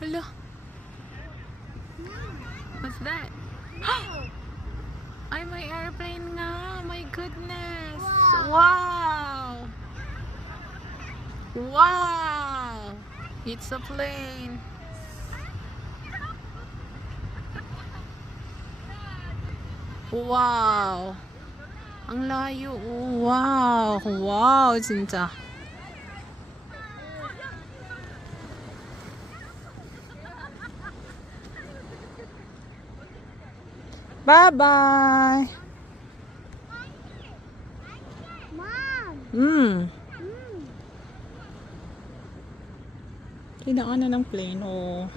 Hala. What's that? Ay, may airplane nga. My goodness. Wow. Wow. It's a plane. Wow. Ang layo. Wow. Wow, 진짜. Bye-bye. Mom. Kinaan na ng plane. Oh.